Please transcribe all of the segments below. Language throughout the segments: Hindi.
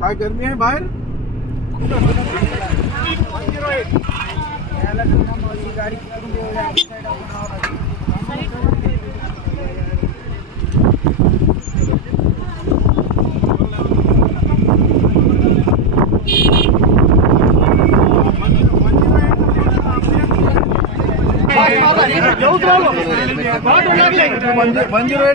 काय गर्मी आहे बाहेर मंजूर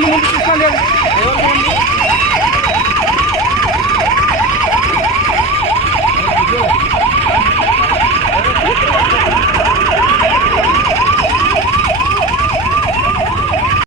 ముందు కృష్ణ లేదు